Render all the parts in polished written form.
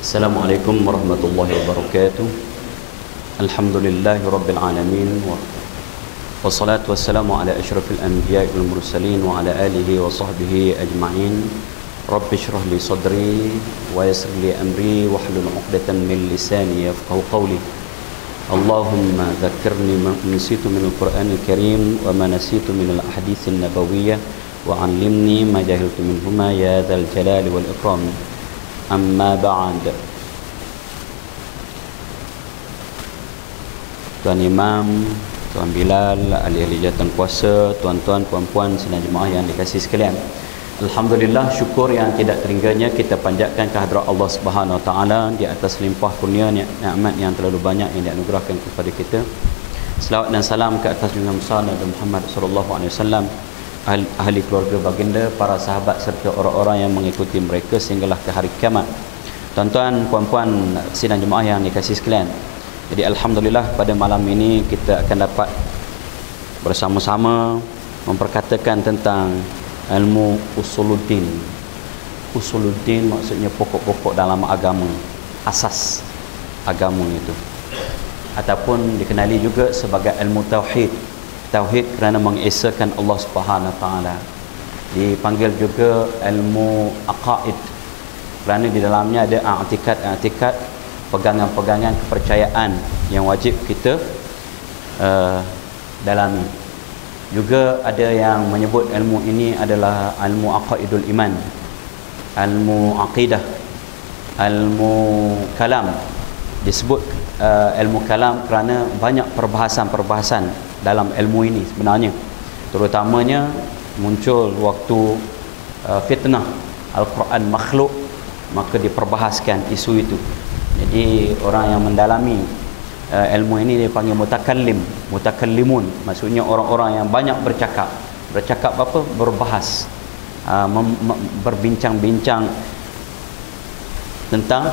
Assalamualaikum warahmatullahi wabarakatuh. Alhamdulillahi rabbil alamin wassalatu wassalamu ala asyrafil anbiya'i wal mursalin wa ala alihi wa sahbihi ajma'in. Rabbi shrah li sadri wa yassir li amri wahlul 'uqdatam min lisani yafqahu qawli. Allahumma dzakkirni ma nasitu min al-Qur'anil Karim wa ma nasitu min al-ahaditsin nabawiyyah wa 'allimni ma jahiltu minhuma ya dzal jalali wal ikram. Amma ba'd. Tuan Imam, Tuan Bilal, ahli-ahli jawatan kuasa, tuan-tuan, puan-puan, sedang jemaah yang dikasihi sekalian. Alhamdulillah, syukur yang tidak teringanya kita panjatkan kehadrat Allah Subhanahu Wa Taala di atas limpah kurnia nikmat yang terlalu banyak yang dianugerahkan kepada kita. Selawat dan salam ke atas junjungan besar Nabi Muhammad sallallahu alaihi wasallam, ahli keluarga baginda, para sahabat serta orang-orang yang mengikuti mereka sehinggalah ke hari kiamat. Tuan-tuan, puan-puan, sidang jemaah yang dikasihi sekalian. Jadi alhamdulillah pada malam ini kita akan dapat bersama-sama memperkatakan tentang ilmu usuluddin. Usuluddin maksudnya pokok-pokok dalam agama, asas agama itu. Ataupun dikenali juga sebagai ilmu tauhid. Tauhid kerana mengesakan Allah Subhanahu Wa Taala. Dipanggil juga ilmu aqaid kerana di dalamnya ada i'tikad, pegangan-pegangan kepercayaan yang wajib kita dalami. Juga ada yang menyebut ilmu ini adalah ilmu aqaidul iman, ilmu aqidah, ilmu kalam. Disebut ilmu kalam kerana banyak perbahasan-perbahasan dalam ilmu ini sebenarnya, terutamanya muncul waktu fitnah Al-Quran makhluk, maka diperbahaskan isu itu. Jadi orang yang mendalami ilmu ini dipanggil mutakallimun, maksudnya orang-orang yang banyak bercakap apa? Berbahas, berbincang-bincang tentang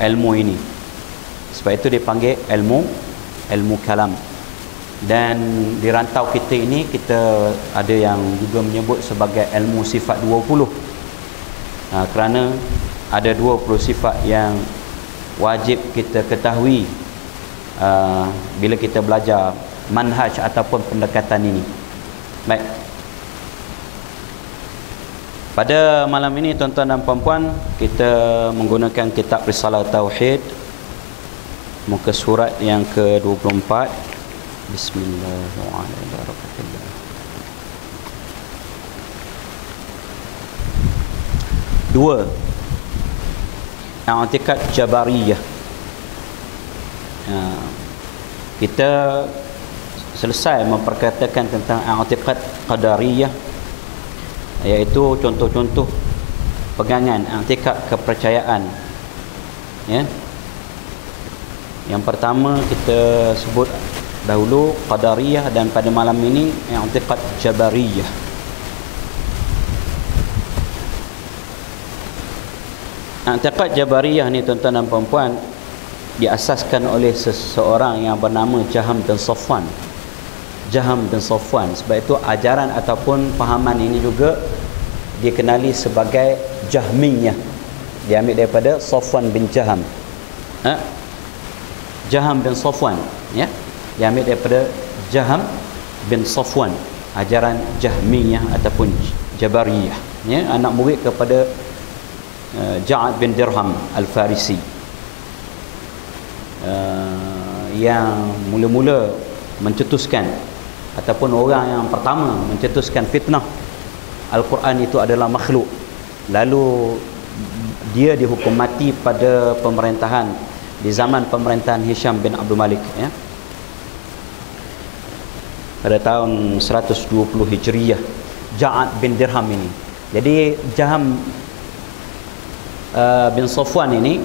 ilmu ini. Sebab itu dipanggil ilmu kalam. Dan di rantau kita ini, kita ada yang juga menyebut sebagai ilmu sifat 20. Kerana ada 20 sifat yang wajib kita ketahui bila kita belajar manhaj ataupun pendekatan ini. Baik. Pada malam ini tuan-tuan dan puan-puan, kita menggunakan kitab Risalah Tauhid, muka surat yang ke-24. Bismillahirrahmanirrahim. Dua, i'tikad jabariyah. Kita selesai memperkatakan tentang i'tikad qadariyah, iaitu contoh-contoh pegangan i'tikad kepercayaan. Ya. Yang pertama kita sebut dahulu qadariyah, dan pada malam ini i'tikad jabariyah. I'tikad jabariyah ni tuan-tuan dan puan-puan diasaskan oleh seseorang yang bernama Jaham bin Safwan. Sebab itu ajaran ataupun fahaman ini juga dikenali sebagai Jahmiyah. Diambil daripada Safwan bin Jaham. Jaham bin Safwan, ya. Diambil daripada Jaham bin Safwan, ajaran Jahmiyah ataupun Jabariyah, ya, anak murid kepada Ja'ad bin Dirham Al-Farisi, yang mula-mula mencetuskan ataupun orang yang pertama mencetuskan fitnah Al-Quran itu adalah makhluk. Lalu dia dihukum mati pada pemerintahan, di zaman pemerintahan Hisham bin Abdul Malik, ya, pada tahun 120 Hijriyah. Ja'ad bin Dirham ini. Jadi Jaham bin Safwan ini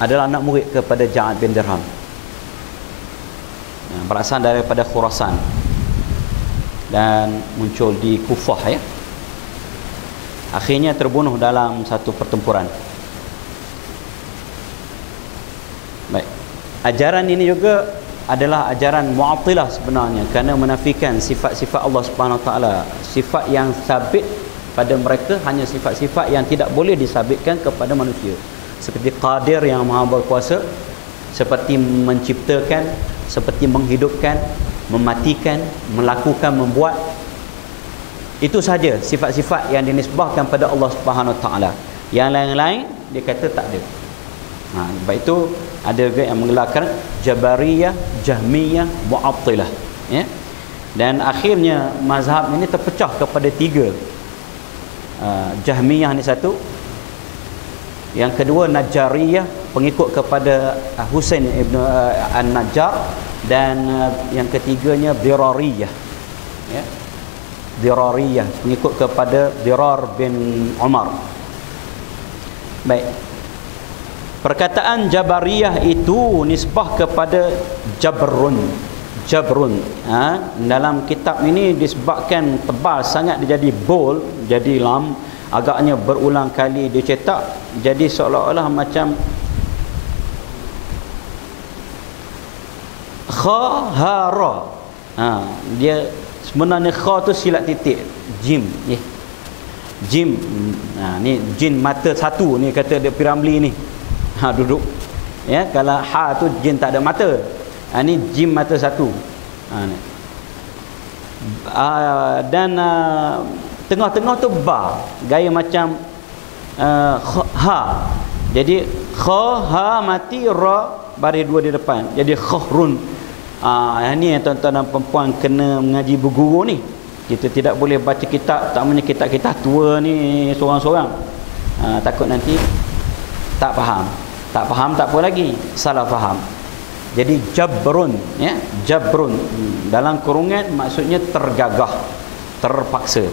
adalah anak murid kepada Ja'ad bin Dirham, berasal daripada Khurasan dan muncul di Kufah, ya. Akhirnya terbunuh dalam satu pertempuran. Baik. Ajaran ini juga adalah ajaran Mu'attilah sebenarnya, kerana menafikan sifat-sifat Allah Subhanahu Wa Taala, sifat yang sabit pada mereka hanya sifat-sifat yang tidak boleh disabitkan kepada manusia. seperti Qadir yang Maha berkuasa, seperti menciptakan, seperti menghidupkan, mematikan, melakukan, membuat. Itu saja sifat-sifat yang dinisbahkan pada Allah Subhanahu Wa Taala. Yang lain-lain dia kata tak ada. Sebab itu ada juga yang menggelarkan Jabariyah, Jahmiyah, Mu'attilah, ya. Dan akhirnya mazhab ini terpecah kepada tiga. Jahmiyah ni satu, yang kedua Najjariyah, pengikut kepada Husain ibn An-Najjar, dan yang ketiganya Dirariyah, ya. Dirariyah, pengikut kepada Dirar bin Umar. Baik. Perkataan Jabariyah itu nisbah kepada Jabrun. Dalam kitab ini disebabkan tebal sangat, dia jadi bold, jadi lam, agaknya berulang kali dicetak, jadi seolah-olah macam kha ha ra. Dia sebenarnya kha tu silat titik, jim, jim. Ni jin mata satu ni, kata dia Piramli ni. Duduk, ya. Kalau ha tu jin tak ada mata, ni jim mata satu. Dan tengah-tengah tu ba, gaya macam ha. Jadi kha ha mati, ra baris dua di depan, jadi khahrun. Ini yang tuan-tuan dan perempuan kena mengaji berguru ni. Kita tidak boleh baca kitab, tak maknanya kitab-kitab tua ni seorang-seorang. Takut nanti tak faham. Tak faham tak apa lagi, salah faham. Jadi jabrun, ya, jabrun dalam kurungan maksudnya tergagah, terpaksa.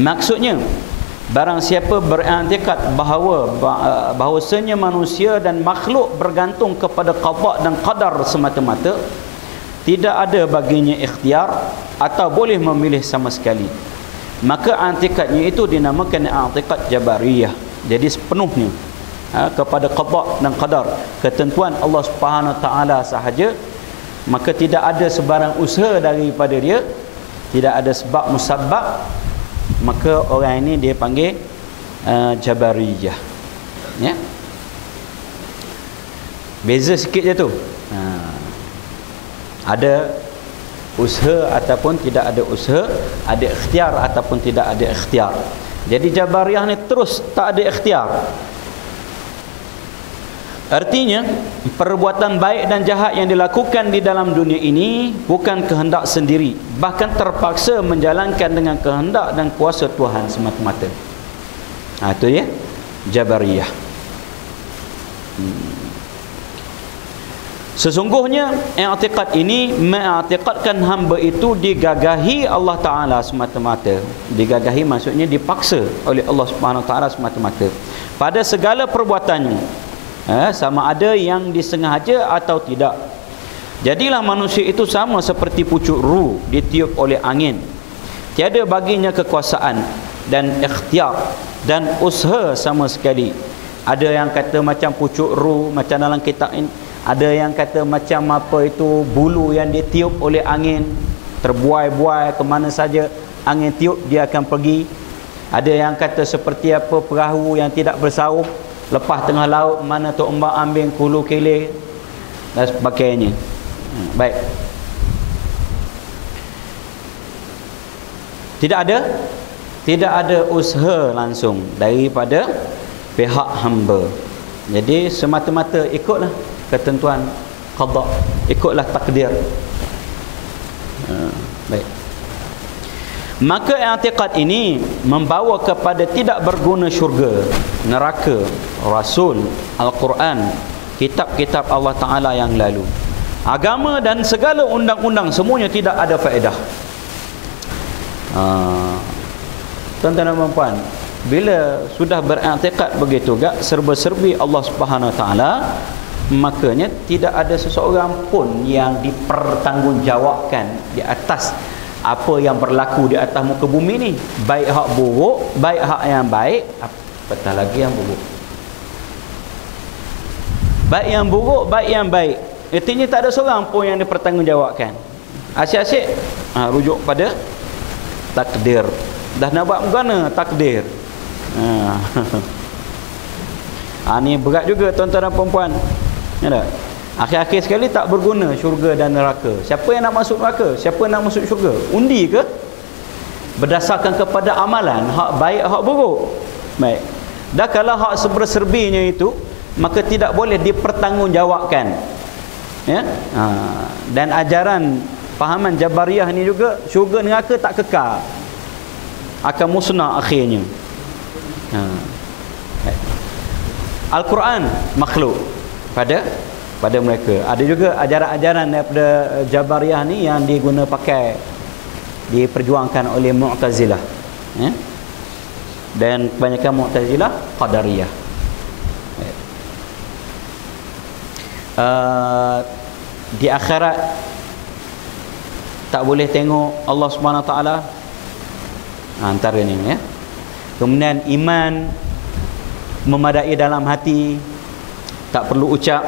Maksudnya barang siapa beriktikad bahawasanya manusia dan makhluk bergantung kepada qada dan qadar semata-mata, tidak ada baginya ikhtiar atau boleh memilih sama sekali, maka i'tikadnya itu dinamakan i'tikad Jabariyah. Jadi sepenuhnya kepada qada dan qadar, ketentuan Allah Subhanahu Wa Taala sahaja, maka tidak ada sebarang usaha daripada dia, tidak ada sebab musabbab, maka orang ini dia panggil Jabariyah, ya. Beza sikit je tu. Ada usaha ataupun tidak ada usaha, ada ikhtiar ataupun tidak ada ikhtiar. Jadi Jabariyah ni terus tak ada ikhtiar. Artinya perbuatan baik dan jahat yang dilakukan di dalam dunia ini bukan kehendak sendiri, bahkan terpaksa menjalankan dengan kehendak dan kuasa Tuhan semata-mata. Itu ya, Jabariyah. Sesungguhnya i'tikad ini mengiktikadkan hamba itu digagahi Allah Ta'ala semata-mata. Digagahi maksudnya dipaksa oleh Allah Subhanahu Wa Ta'ala semata-mata pada segala perbuatannya, sama ada yang disengaja atau tidak. Jadilah manusia itu sama seperti pucuk ruh ditiup oleh angin. Tiada baginya kekuasaan dan ikhtiar dan usaha sama sekali. Ada yang kata macam pucuk ruh, macam dalam kitab ini. Ada yang kata macam apa itu, bulu yang ditiup oleh angin, terbuai-buai ke mana saja angin tiup dia akan pergi. Ada yang kata seperti apa perahu yang tidak bersauh, lepas tengah laut, mana tu ombak ambing, kulu keleh dan sebagainya. Baik. Tidak ada usaha langsung daripada pihak hamba. Jadi semata-mata ikutlah ketentuan qada, ikutlah takdir. Baik. Maka i'tikad ini membawa kepada tidak berguna syurga, neraka, Rasul, Al-Quran, kitab-kitab Allah Ta'ala yang lalu, agama dan segala undang-undang, semuanya tidak ada faedah. Tuan-tuan dan puan, bila sudah beriktikad begitu gak serba-serbi Allah Subhanahu Wa Ta'ala, makanya tidak ada seseorang pun yang dipertanggungjawabkan di atas apa yang berlaku di atas muka bumi ni, baik hak buruk, baik hak yang baik, apatah lagi yang buruk. Baik yang buruk, baik yang baik, artinya tak ada seorang pun yang dipertanggungjawabkan. Asyik-asyik rujuk pada takdir. Dah nak buat bagaimana takdir? Ni berat juga tuan-tuan dan puan-puan. Ya tak? Akhir-akhir sekali tak berguna syurga dan neraka. Siapa yang nak masuk neraka? Siapa yang nak masuk syurga? Undi ke? Berdasarkan kepada amalan, hak baik, hak buruk. Baik. Dah kalau hak serba-serbinya itu, maka tidak boleh dipertanggungjawabkan. Ya? Dan ajaran fahaman Jabariyah ni juga, syurga neraka tak kekal, akan musnah akhirnya. Al-Quran makhluk pada mereka. Ada juga ajaran-ajaran daripada Jabariyah ni yang diguna pakai, diperjuangkan oleh Mu'tazilah, ya? Dan kebanyakan Mu'tazilah Qadariyah. Di akhirat tak boleh tengok Allah Subhanahu Wa Taala, antara ni, ya. Kemudian iman memadai dalam hati, tak perlu ucap,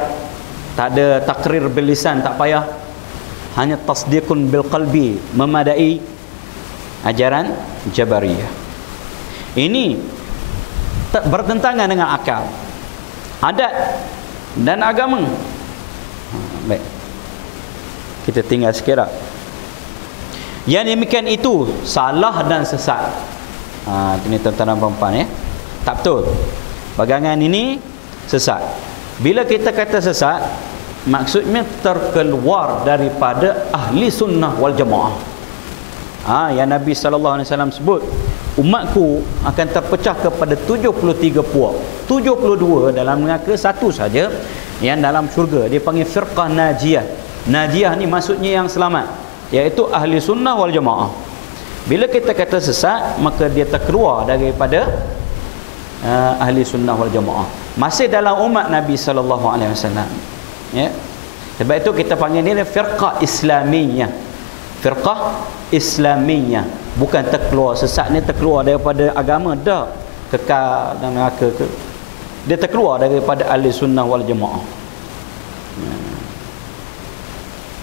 tak ada takrir bil lisan, tak payah, hanya tasdiqun bil qalbi, memadai. Ajaran Jabariyah ini bertentangan dengan akal, adat dan agama. Baik, kita tinggal sekiranya. Yang demikian itu salah dan sesat. Ini tuan-tuan dan puan-puan, ya. Tak betul. Pegangan ini sesat. Bila kita kata sesat, maksudnya terkeluar daripada ahli sunnah wal jamaah. Yang Nabi SAW sebut, umatku akan terpecah kepada 73 puak. 72 dalam neraka, satu saja yang dalam syurga. Dia panggil firqah najiyah. Najiyah ni maksudnya yang selamat, iaitu ahli sunnah wal jamaah. Bila kita kata sesat, maka dia terkeluar daripada ahli sunnah wal jamaah. Masih dalam umat Nabi SAW, ya. Sebab itu kita panggil ni firqah islamiyah. Firqah islamiyah. Bukan terkeluar, sesat ni terkeluar daripada agama, dah kekal dan neraka ke. Dia terkeluar daripada ahli sunnah wal jamaah.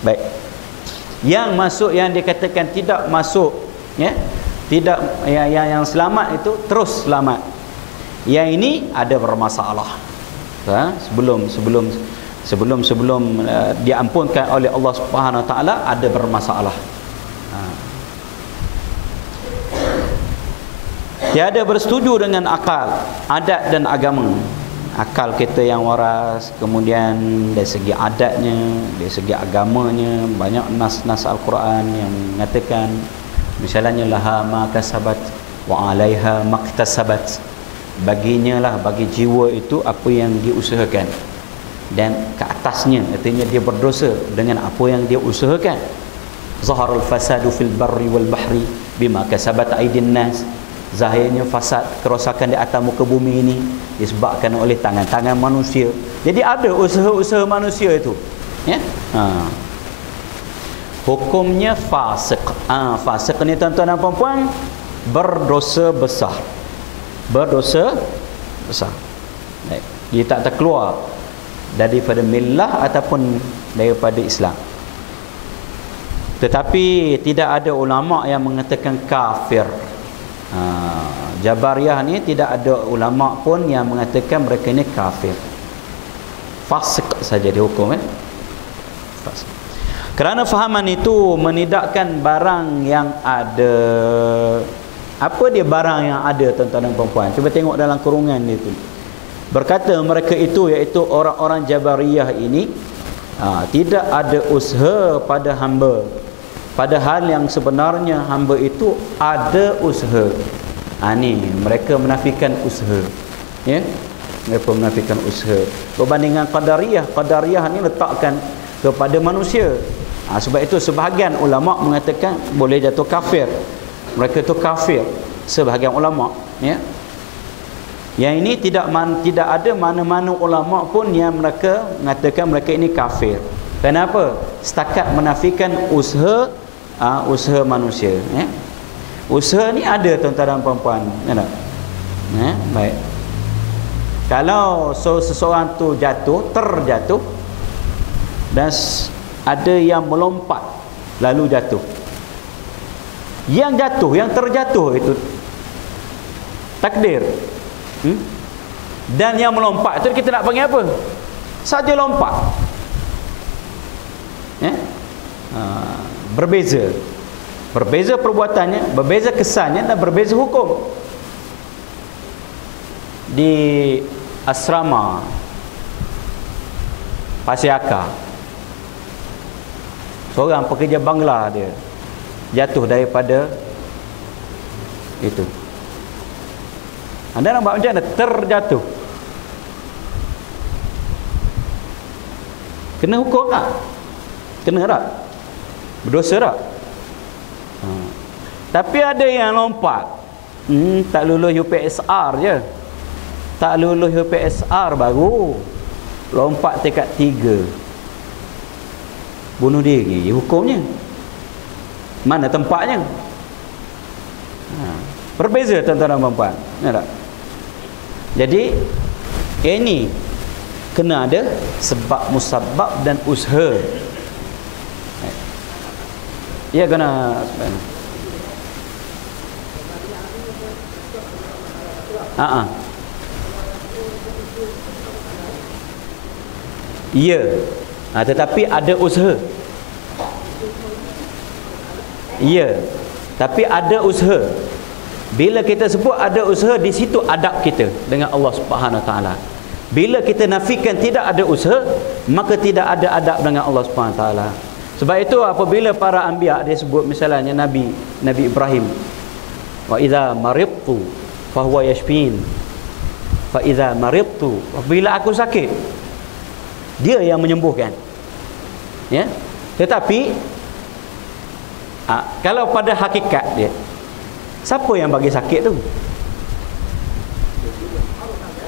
Baik. Yang masuk, yang dikatakan tidak masuk, ya, tidak, yang selamat itu terus selamat. Yang ini ada bermasalah. Sebelum diampunkan oleh Allah Subhanahu Wa Taala, ada bermasalah. Tiada bersetuju dengan akal, adat dan agama. Akal kita yang waras, kemudian dari segi adatnya, dari segi agamanya, banyak nas-nas Al-Quran yang mengatakan, misalnya laha ma kasabat wa 'alaiha maktasabat. Baginya lah, bagi jiwa itu apa yang dia usahakan, dan ke atasnya, artinya dia berdosa dengan apa yang dia usahakan. Zaharul fasadu fil barri wal bahri bima kasabat aydin nas. Zahirnya fasad, kerosakan di atas muka bumi ini disebabkan oleh tangan-tangan manusia. Jadi ada usaha-usaha manusia itu, ya. Hukumnya fasik. Fasik ni tuan-tuan dan puan-puan, berdosa besar. Berdosa besar. Baik. Dia tak terkeluar daripada millah ataupun daripada Islam. Tetapi tidak ada ulama yang mengatakan kafir. Jabariyah ni tidak ada ulama pun yang mengatakan mereka ni kafir. Fasik saja dihukum, fasik. Kerana fahaman itu menidakkan barang yang ada. Apa dia barang yang ada, tuan-tuan dan puan-puan? Cuba tengok dalam kurungan itu. Berkata mereka itu, iaitu orang-orang Jabariyah ini, tidak ada usaha pada hamba, padahal yang sebenarnya hamba itu ada usaha. Ni mereka menafikan usaha, ya. Mereka menafikan usaha. Berbandingan Qadariyah, Qadariyah ni letakkan kepada manusia. Sebab itu sebahagian ulama mengatakan boleh jatuh kafir. Mereka itu kafir, sebahagian ulama, ya. Yang ini tidak ada mana-mana ulama pun yang mereka mengatakan mereka ini kafir. Kenapa? Setakat menafikan usaha, usaha manusia, ya. Usaha ni ada, tuan-tuan dan puan-puan, ya tak? Baik. Kalau seseorang tu terjatuh dan ada yang melompat lalu jatuh, yang terjatuh itu takdir. Dan yang melompat itu kita nak panggil apa? Saja lompat. Ya? Berbeza. Berbeza perbuatannya, berbeza kesannya, dan berbeza hukum. Di asrama Pasir Akar, seorang pekerja Bangla dia jatuh daripada itu. Anda nampak macam mana? Terjatuh. Kena hukum tak? Kena tak? Berdosa tak? Tapi ada yang lompat, tak lulus UPSR je, tak lulus UPSR baru lompat tingkat 3, bunuh diri. Hukumnya mana tempatnya? Berbeza tuan-tuan dan puan-puan. Nampak tak? Jadi ini kena ada sebab, musabab dan usaha. Ya, kena ya, tetapi ada usaha. Ya, tapi ada usaha. Bila kita sebut ada usaha, di situ adab kita dengan Allah Subhanahu Wa Taala. Bila kita nafikan tidak ada usaha, maka tidak ada adab dengan Allah Subhanahu Wa Taala. Sebab itu apabila para anbiya dia sebut, misalnya Nabi Ibrahim, wa idza maridtu fa huwa yashfin, fa idza maridtu, bila aku sakit dia yang menyembuhkan. Ya, tetapi kalau pada hakikat dia, siapa yang bagi sakit tu?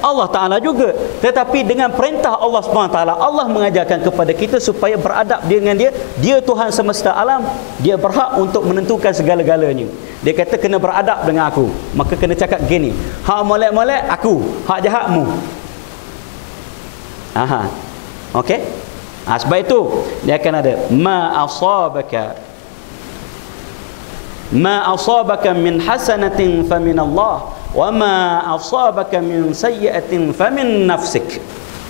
Allah Ta'ala juga. Tetapi dengan perintah Allah SWT, Allah mengajarkan kepada kita supaya beradab dengan dia. Dia Tuhan semesta alam, dia berhak untuk menentukan segala-galanya. Dia kata kena beradab dengan aku, maka kena cakap gini, hak molek-molek aku, hak jahatmu. Okey? Sebab itu dia akan ada ma asabaka min hasanatin famin Allah, wa ma asabaka min sayyi'atin famin nafsik.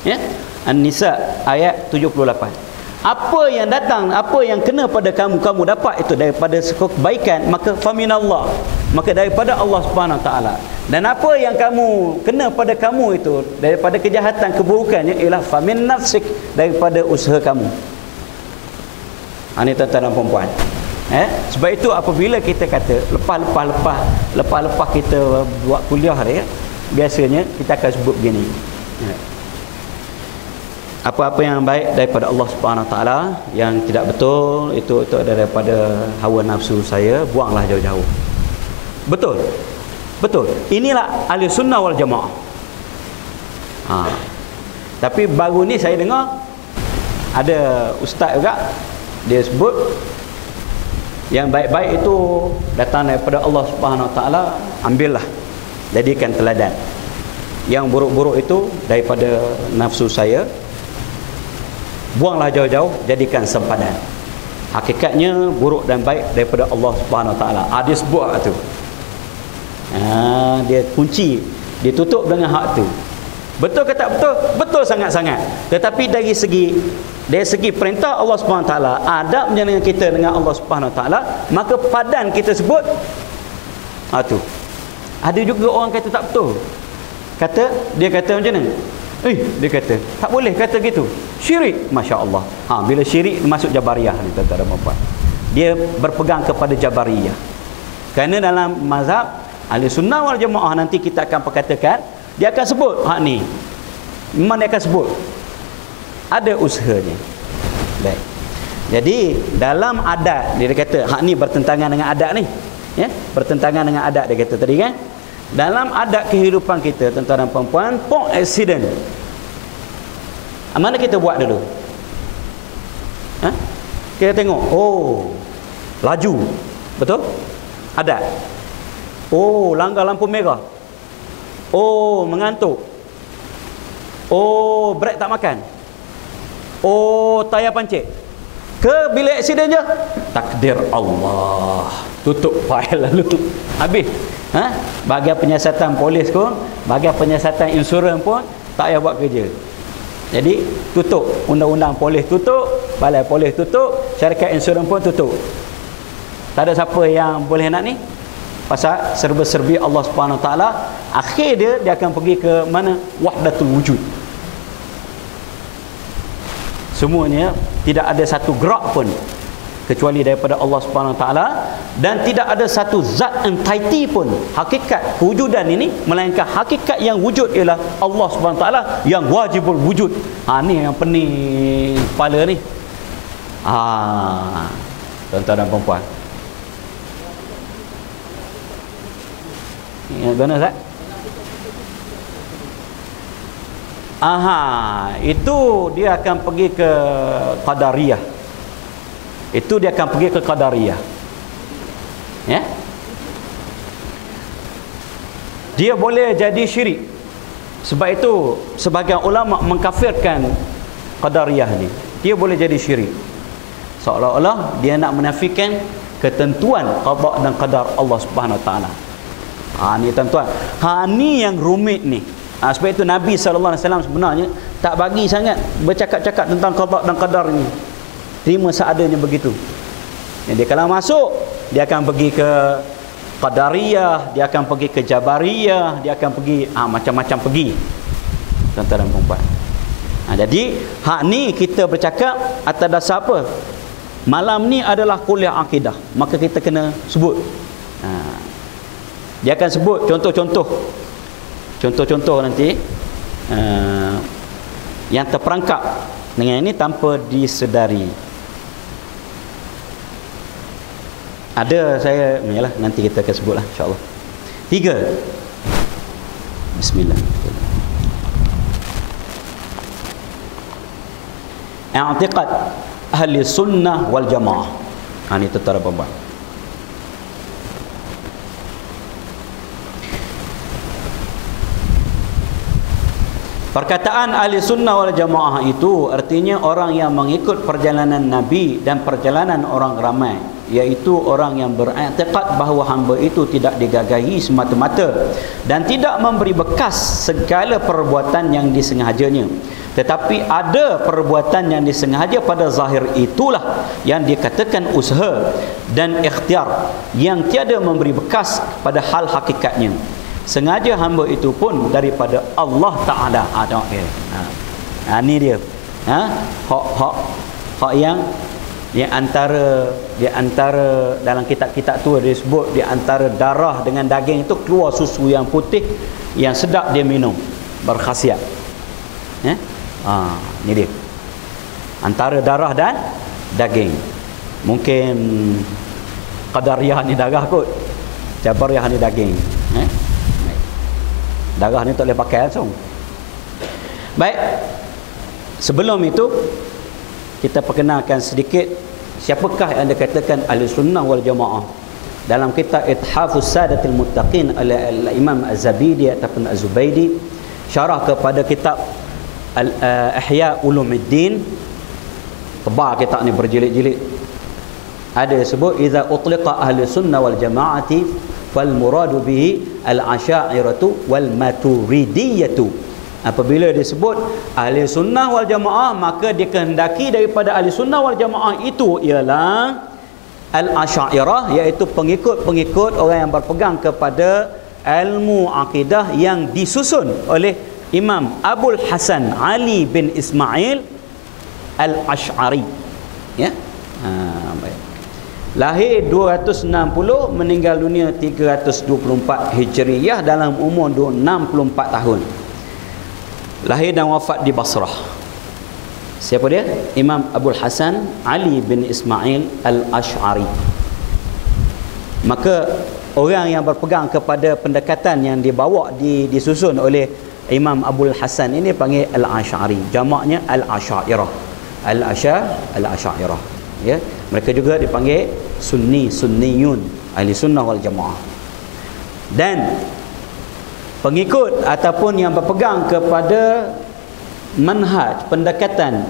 Ya, An-Nisa ayat 78. Apa yang datang, apa yang kena pada kamu, kamu dapat itu daripada kebaikan, maka faminallah, maka daripada Allah Subhanahu Wa Taala. Dan apa yang kamu kena pada kamu itu daripada kejahatan, keburukannya, ialah famin nafsik, daripada usaha kamu. Ini tuan-tuan dan puan-puan. Sebab itu apabila kita kata lepas kita buat kuliah dia, biasanya kita akan sebut begini, apa-apa yang baik daripada Allah Subhanahu Wa Taala, yang tidak betul itu daripada hawa nafsu saya, buanglah jauh-jauh. Betul. Inilah ahli sunnah wal jamaah. Tapi baru ni saya dengar ada ustaz juga, dia sebut yang baik-baik itu datang daripada Allah Subhanahu Wa Taala, ambillah, jadikan teladan. Yang buruk-buruk itu daripada nafsu saya, buanglah jauh-jauh, jadikan sempadan. Hakikatnya buruk dan baik daripada Allah Subhanahu Wa Taala. Dia sebut tu. Dia kunci, dia tutup dengan hak tu. Betul ke tak betul? Betul sangat-sangat. Tetapi dari segi perintah Allah Subhanahu Wa Taala, adab dengan kita dengan Allah Subhanahu Wa Taala, maka padan kita sebut tu. Ada juga orang kata tak betul. Dia kata macam mana? Dia kata tak boleh kata gitu. Syirik, masya-Allah. Bila syirik masuk Jabariyah ni tuan-tuan dan puan-puan. Dia berpegang kepada Jabariyah. Kerana dalam mazhab Ahli Sunnah wal Jamaah nanti kita akan perkatakan, dia akan sebut ni. Memang dia akan sebut ada usahanya. Baik. Jadi dalam adat dia kata hak ni bertentangan dengan adat ni. Ya, bertentangan dengan adat dia kata tadi kan. Dalam adat kehidupan kita tuan-tuan dan puan-puan, pok accident. Mana kita buat dulu? Kita tengok, laju. Betul? Adat. Langgar lampu merah. Mengantuk. Brek tak makan. Tayar pancit. Ke bila aksiden je, takdir Allah, tutup fail lalu habis. Bahagian penyiasatan polis pun Bahagian penyiasatan insurans pun tak payah buat kerja. Jadi tutup, undang-undang polis tutup, balai polis tutup, syarikat insurans pun tutup. Tak ada siapa yang boleh nak ni. Pasal serba-serbi Allah Subhanahu Wa Taala, akhir dia akan pergi ke mana? Wahdatul wujud. Semuanya tidak ada satu gerak pun kecuali daripada Allah Subhanahu Wa Taala, dan tidak ada satu zat entity pun, hakikat kewujudan ini, melainkan hakikat yang wujud ialah Allah Subhanahu Wa Taala yang wajibul wujud. Ni yang pening kepala ni. Tuan-tuan dan puan-puan, gimana Ustaz? Itu dia akan pergi ke Qadariyah. Itu dia akan pergi ke Qadariyah. Ya? Dia boleh jadi syirik. Sebab itu sebahagian ulama mengkafirkan Qadariyah ni. Dia boleh jadi syirik. Seolah-olah dia nak menafikan ketentuan qada dan qadar Allah Subhanahu Wa Taala. Ni tuan-tuan. Ni yang rumit ni. Sebab itu Nabi SAW sebenarnya tak bagi sangat bercakap-cakap tentang qada dan qadar ni. Terima seadanya begitu. Jadi kalau masuk, dia akan pergi ke Qadariyah, dia akan pergi ke Jabariyah, dia akan pergi macam-macam pergi. Tuan-tuan dan puan-puan. Jadi hak ni kita bercakap atas dasar apa? Malam ni adalah kuliah akidah, maka kita kena sebut. Dia akan sebut contoh-contoh nanti yang terperangkap dengan ini tanpa disedari. Ada saya, yalah, nanti kita akan sebutlah insya-Allah. 3. Bismillah. I'tiqad ahli sunnah wal jamaah. Ini tentara pembuat. Perkataan ahli sunnah wal jamaah itu artinya orang yang mengikut perjalanan Nabi dan perjalanan orang ramai, iaitu orang yang beriktikad bahawa hamba itu tidak digagahi semata-mata dan tidak memberi bekas segala perbuatan yang disengajanya, tetapi ada perbuatan yang disengaja pada zahir itulah yang dikatakan usaha dan ikhtiar yang tiada memberi bekas pada hal hakikatnya. Sengaja hamba itu pun daripada Allah Ta'ala. Ni dia. Hak yang di antara dalam kitab-kitab tu dia sebut di antara darah dengan daging itu keluar susu yang putih yang sedap dia minum, berkhasiat. Ni dia. Antara darah dan daging. Mungkin Qadariyah ni darah kot, Jabariyah ni daging. Darah ni tak boleh pakai langsung. Baik. Sebelum itu kita perkenalkan sedikit siapakah yang dikatakan ahli sunnah wal jamaah. Dalam kitab Ithafus Sadatil Muttaqin oleh Imam Az-Zabidi ataupun Az-Zubaidi, syarah kepada kitab Ihya Ulumuddin, tebal kitab ni berjilid-jilid. Ada sebut idza utliqa ahli sunnah wal jamaati wal muradu bihi al-asy'ariyatu wal maturidiyatu. Apabila disebut ahli sunnah wal jamaah, maka dikehendaki daripada ahli sunnah wal jamaah itu ialah al-asy'ariyah, iaitu pengikut-pengikut orang yang berpegang kepada ilmu akidah yang disusun oleh Imam Abul Hasan Ali bin Ismail Al-Asy'ari. Ya. Baik. Lahir 260, meninggal dunia 324 Hijriyah dalam umur 64 tahun. Lahir dan wafat di Basrah. Siapa dia? Imam Abul Hasan Ali bin Ismail Al-Asy'ari. Maka orang yang berpegang kepada pendekatan yang dibawa disusun oleh Imam Abul Hasan ini panggil Al-Asy'ari. Jamaknya Al-Asy'ariyah. Al-Asy'ariyah. Ya, mereka juga dipanggil sunniyun, ahli sunnah wal jamaah. Dan pengikut ataupun yang berpegang kepada manhaj pendekatan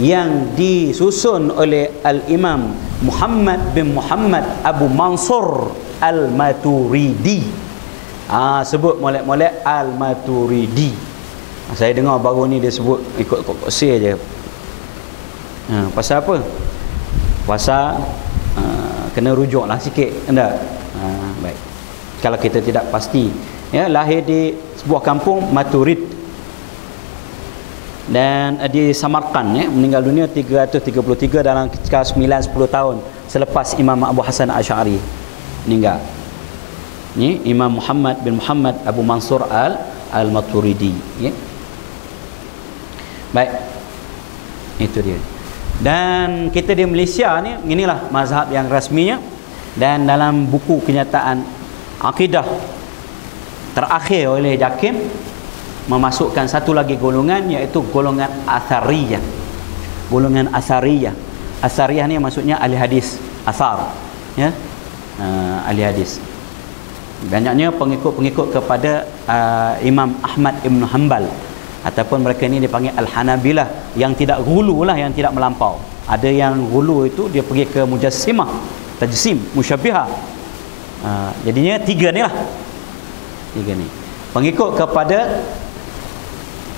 yang disusun oleh Al-Imam Muhammad bin Muhammad Abu Mansur Al-Maturidi. Sebut molek-molek Al-Maturidi. Saya dengar baru ni dia sebut ikut kokosi aje. Pasal apa? Pasal kena rujuklah sikit, enggak? Baik. Kalau kita tidak pasti, ya, lahir di sebuah kampung Maturid dan di Samarkand, ya, meninggal dunia 333 dalam 9-10 tahun selepas Imam Abu Hasan Asy'ari meninggal. Ni Imam Muhammad bin Muhammad Abu Mansur Al-Maturidi, ya. Baik. Itu dia. Dan kita di Malaysia ni, inilah mazhab yang rasminya. Dan dalam buku kenyataan akidah terakhir oleh Jakim memasukkan satu lagi golongan, iaitu golongan Athariyah. Golongan Athariyah. Athariyah ni maksudnya ahli hadis, asar, ya. Ahli hadis. Banyaknya pengikut-pengikut kepada Imam Ahmad Ibn Hanbal, ataupun mereka ini dipanggil Al-Hanabilah, yang tidak ghulu lah, yang tidak melampau. Ada yang ghulu itu dia pergi ke Mujassimah, Tajsim, Musyabbihah. Jadinya tiga ni lah. Tiga ni. Pengikut kepada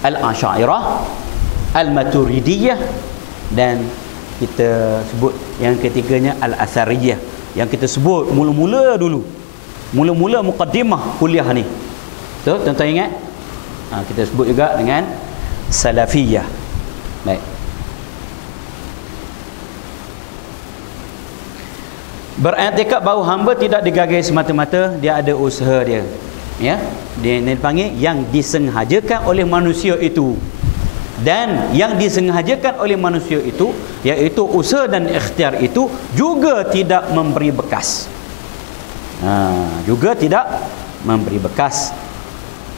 Al-Asy'ariyah, Al-Maturidiyah, dan kita sebut yang ketiganya Al-Athariyah, yang kita sebut mula-mula dulu. Mula-mula muqaddimah kuliah ni. So, tuan-tuan ingat? Kita sebut juga dengan Salafiyah. Baik. Beriktikad bahawa hamba tidak digagai semata-mata, dia ada usaha dia. Ya, dia dipanggil yang disengajakan oleh manusia itu. Dan yang disengajakan oleh manusia itu, iaitu usaha dan ikhtiar itu, juga tidak memberi bekas. Juga tidak memberi bekas.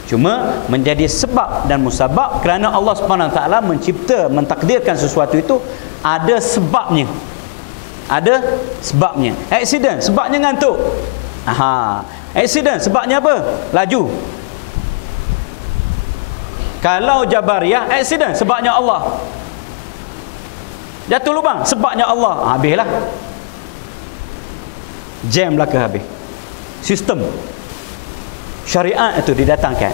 Cuma menjadi sebab dan musabab, kerana Allah Subhanahu Wa Taala mencipta, mentakdirkan sesuatu itu ada sebabnya. Ada sebabnya. Accident sebabnya ngantuk. Accident sebabnya apa? Laju. Kalau Jabariyah, accident sebabnya Allah. Jatuh lubang sebabnya Allah. Habislah. Jam belaka habis. Sistem syariat itu didatangkan,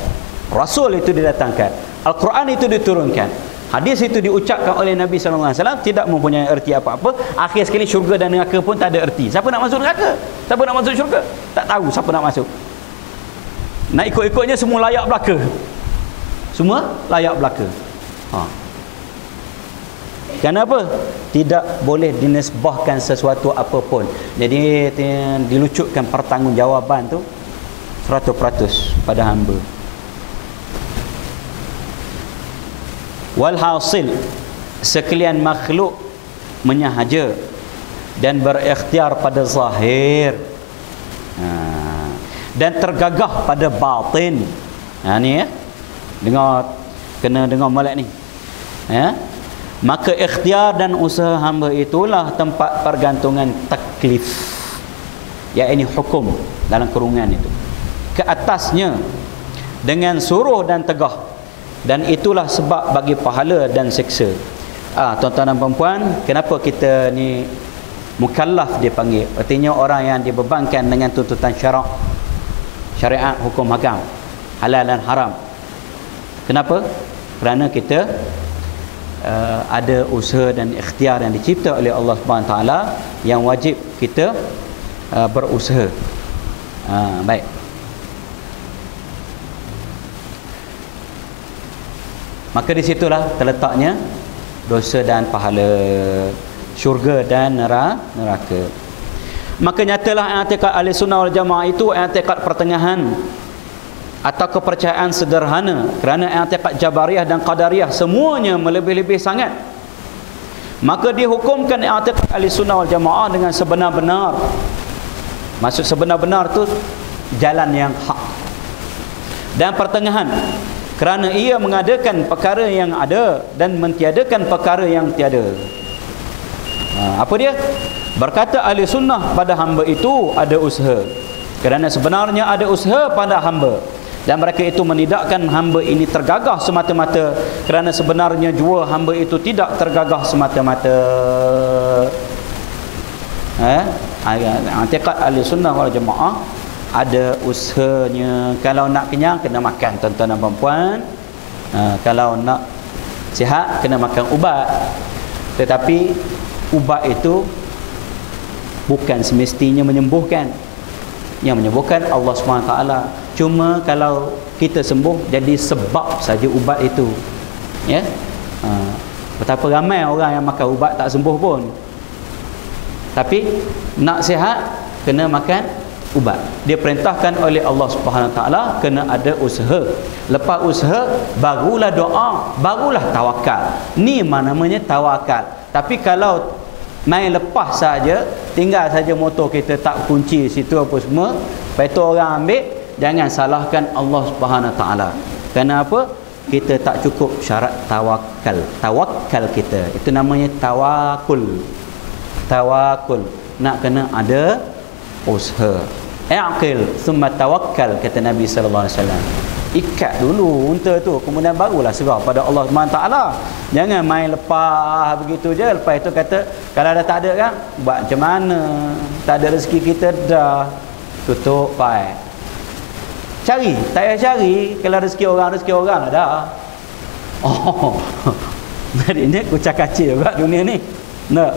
Rasul itu didatangkan, Al-Quran itu diturunkan, hadis itu diucapkan oleh Nabi SAW, tidak mempunyai erti apa-apa. Akhir sekali syurga dan neraka pun tak ada erti. Siapa nak masuk neraka? Siapa nak masuk syurga? Tak tahu siapa nak masuk. Nak ikut-ikutnya semua layak belaka. Semua layak belaka. Kenapa? Tidak boleh dinisbahkan sesuatu apapun. Jadi dilucutkan pertanggungjawaban tu 100% pada hamba. Walhasil, sekalian makhluk menyahaja dan berikhtiar pada zahir, dan tergagah pada batin. Ni ya, kena dengar molek ni, ya. Maka ikhtiar dan usaha hamba itulah tempat pergantungan taklif, iaitu hukum dalam kurungan itu, ke atasnya dengan suruh dan tegah, dan itulah sebab bagi pahala dan siksa. Tuan-tuan dan puan-puan, kenapa kita ni mukallaf dipanggil? Artinya orang yang dibebankan dengan tuntutan syariat, hukum hakam, halal dan haram. Kenapa? Kerana kita ada usaha dan ikhtiar yang dicipta oleh Allah Subhanahu Wa Taala, yang wajib kita berusaha. Baik. Maka di situlah terletaknya dosa dan pahala, syurga dan neraka. Maka nyatalah i'tikad Ahlussunnah wal Jamaah itu i'tikad pertengahan atau kepercayaan sederhana, kerana i'tikad Jabariyah dan Qadariyah semuanya melebih-lebih sangat. Maka dihukumkan i'tikad Ahlussunnah wal Jamaah dengan sebenar-benar. Maksud sebenar-benar tu jalan yang hak dan pertengahan, kerana ia mengadakan perkara yang ada dan mentiadakan perkara yang tiada. Apa dia? Berkata ahli sunnah, pada hamba itu ada usaha, kerana sebenarnya ada usaha pada hamba, dan mereka itu menidakkan hamba ini tergagah semata-mata, kerana sebenarnya jua hamba itu tidak tergagah semata-mata. I'tikad ahli sunnah wal jamaah ada usahanya. Kalau nak kenyang kena makan, tuan-tuan dan puan-puan. Kalau nak sihat kena makan ubat. Tetapi ubat itu bukan semestinya menyembuhkan. Yang menyembuhkan Allah SWT. Cuma kalau kita sembuh, jadi sebab saja ubat itu. Ya. Betapa ramai orang yang makan ubat tak sembuh pun. Tapi nak sihat kena makan ubat. Dia perintahkan oleh Allah Subhanahu Wa Taala kena ada usaha. Lepas usaha barulah doa, barulah tawakal. Ni mana namanya tawakal. Tapi kalau main lepas saja, tinggal saja motor kita tak kunci situ apa semua, lepas tu orang ambil, jangan salahkan Allah Subhanahu Wa Taala. Kenapa? Kita tak cukup syarat tawakal. Tawakal kita itu namanya tawakul. Tawakul nak kena ada usaha. Aqil thumma tawakkal, kata Nabi sallallahu alaihi wasallam. Ikat dulu unta tu, kemudian barulah serah pada Allah Subhanahu taala. Jangan main lepas begitu je, lepas itu kata kalau dah tak ada kan, buat macam mana? Tak ada rezeki kita dah. Tutup pai. Cari, tak payah cari. Kalau rezeki orang lah dah. Oh. Jadi ni kucak kacir juga dunia ni. Tak.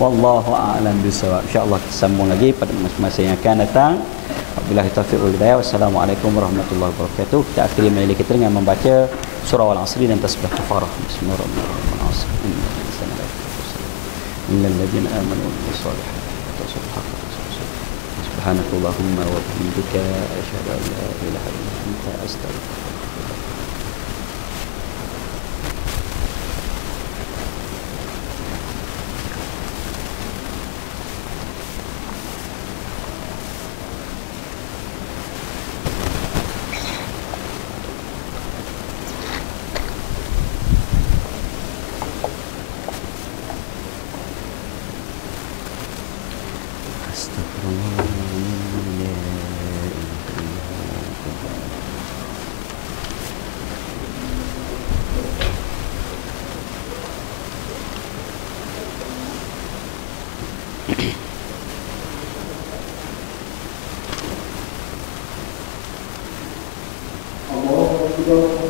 Wallahu a'lam bissawab. Insya-Allah kita sambung lagi pada masa yang akan datang. Wabillahi taufiq wal hidayah. Wassalamualaikum warahmatullahi wabarakatuh. Kita akhiri majlis kita dengan membaca surah Al-Asr dan tasbih kafarah. Bismillahirrahmanirrahim. Innal ladzina amanu wa amilus solihati subhanakallahumma wa bihamdika asyhadu an la ilaha illa anta astaghfiruka. Allah